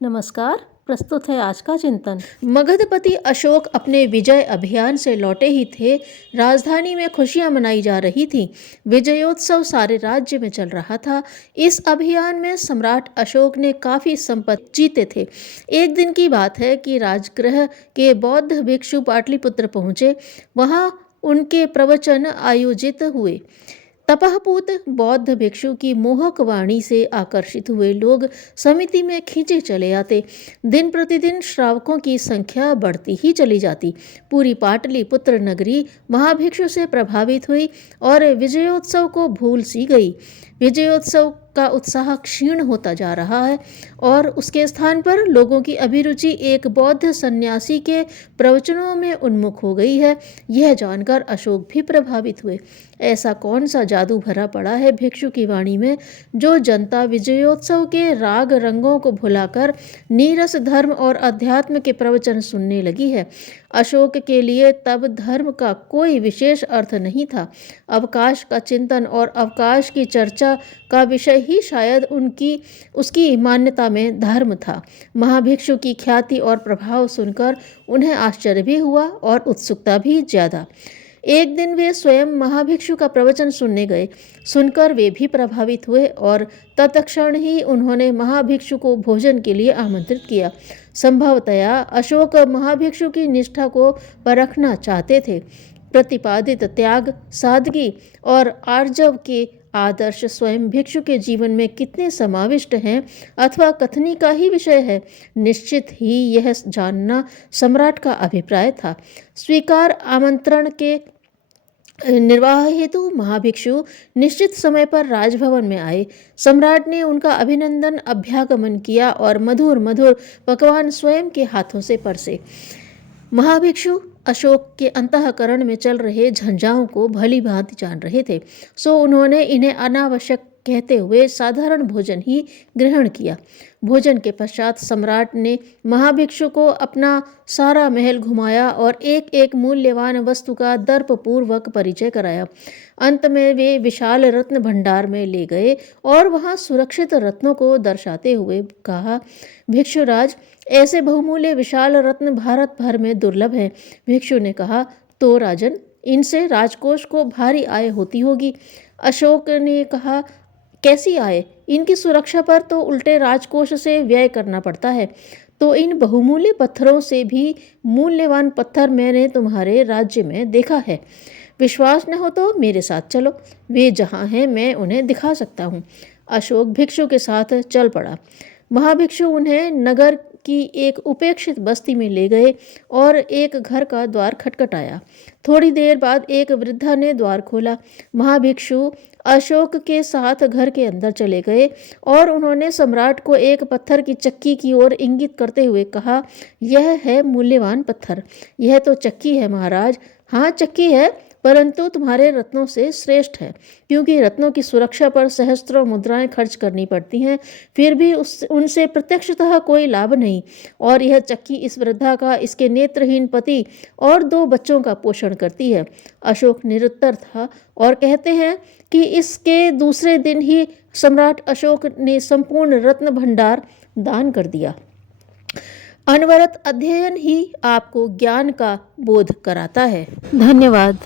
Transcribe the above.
नमस्कार। प्रस्तुत है आज का चिंतन। मगधपति अशोक अपने विजय अभियान से लौटे ही थे। राजधानी में खुशियां मनाई जा रही थीं। विजयोत्सव सारे राज्य में चल रहा था। इस अभियान में सम्राट अशोक ने काफी संपत्ति जीते थे। एक दिन की बात है कि राजगृह के बौद्ध भिक्षु पाटलिपुत्र पहुंचे। वहां उनके प्रवचन आयोजित हुए। तपहपूत बौद्ध भिक्षु की मोहक वाणी से आकर्षित हुए लोग समिति में खींचे चले आते। दिन प्रतिदिन श्रावकों की संख्या बढ़ती ही चली जाती। पूरी पाटलिपुत्र नगरी महाभिक्षु से प्रभावित हुई और विजयोत्सव को भूल सी गई। विजयोत्सव का उत्साह क्षीण होता जा रहा है और उसके स्थान पर लोगों की अभिरुचि एक बौद्ध सन्यासी के प्रवचनों में उन्मुख हो गई है। यह जानकर अशोक भी प्रभावित हुए। ऐसा कौन सा जादू भरा पड़ा है भिक्षु की वाणी में, जो जनता विजयोत्सव के राग रंगों को भुलाकर नीरस धर्म और अध्यात्म के प्रवचन सुनने लगी है। अशोक के लिए तब धर्म का कोई विशेष अर्थ नहीं था। अवकाश का चिंतन और अवकाश की चर्चा का विषय ही शायद उसकी मान्यता में धर्म था। महाभिक्षु की ख्याति और प्रभाव सुनकर उन्हें आश्चर्य भी हुआ और उत्सुकता भी ज्यादा। एक दिन वे स्वयं महाभिक्षु का प्रवचन सुनने गए। सुनकर वे भी प्रभावित हुए और तत्क्षण ही उन्होंने महाभिक्षु को भोजन के लिए आमंत्रित किया। संभवतया अशोक महाभिक्षु की निष्ठा को परखना चाहते थे। प्रतिपादित त्याग, सादगी और आर्जव के आदर्श स्वयं भिक्षु के जीवन में कितने समाविष्ट हैं अथवा कथनी का ही विषय है, निश्चित ही यह जानना सम्राट का अभिप्राय था। स्वीकार आमंत्रण के निर्वाह हेतु महाभिक्षु निश्चित समय पर राजभवन में आए। सम्राट ने उनका अभिनंदन अभ्यागमन किया और मधुर मधुर पकवान स्वयं के हाथों से परसे। महाभिक्षु अशोक के अंतःकरण में चल रहे झंझाओं को भली भांति जान रहे थे, सो उन्होंने इन्हें अनावश्यक कहते हुए साधारण भोजन ही ग्रहण किया। भोजन के पश्चात सम्राट ने महाभिक्षु को अपना सारा महल घुमाया और एक एक मूल्यवान वस्तु का दर्पपूर्वक परिचय कराया। अंत में वे विशाल रत्न भंडार में ले गए और वहां सुरक्षित रत्नों को दर्शाते हुए कहा, भिक्षुराज, ऐसे बहुमूल्य विशाल रत्न भारत भर में दुर्लभ हैं। भिक्षु ने कहा, तो राजन, इनसे राजकोष को भारी आय होती होगी। अशोक ने कहा, कैसी आय? इनकी सुरक्षा पर तो उल्टे राजकोष से व्यय करना पड़ता है। तो इन बहुमूल्य पत्थरों से भी मूल्यवान पत्थर मैंने तुम्हारे राज्य में देखा है। विश्वास न हो तो मेरे साथ चलो, वे जहाँ हैं मैं उन्हें दिखा सकता हूँ। अशोक भिक्षु के साथ चल पड़ा। महाभिक्षु उन्हें नगर की एक उपेक्षित बस्ती में ले गए और एक घर का द्वार खटखटाया। थोड़ी देर बाद एक वृद्धा ने द्वार खोला। महाभिक्षु अशोक के साथ घर के अंदर चले गए और उन्होंने सम्राट को एक पत्थर की चक्की की ओर इंगित करते हुए कहा, यह है मूल्यवान पत्थर। यह तो चक्की है महाराज। हाँ, चक्की है, परंतु तुम्हारे रत्नों से श्रेष्ठ है, क्योंकि रत्नों की सुरक्षा पर सहस्त्रों मुद्राएं खर्च करनी पड़ती हैं, फिर भी उनसे प्रत्यक्षतः कोई लाभ नहीं। और यह चक्की इस वृद्धा का, इसके नेत्रहीन पति और 2 बच्चों का पोषण करती है। अशोक निरुत्तर था और कहते हैं कि इसके दूसरे दिन ही सम्राट अशोक ने संपूर्ण रत्न भंडार दान कर दिया। अनवरत अध्ययन ही आपको ज्ञान का बोध कराता है। धन्यवाद।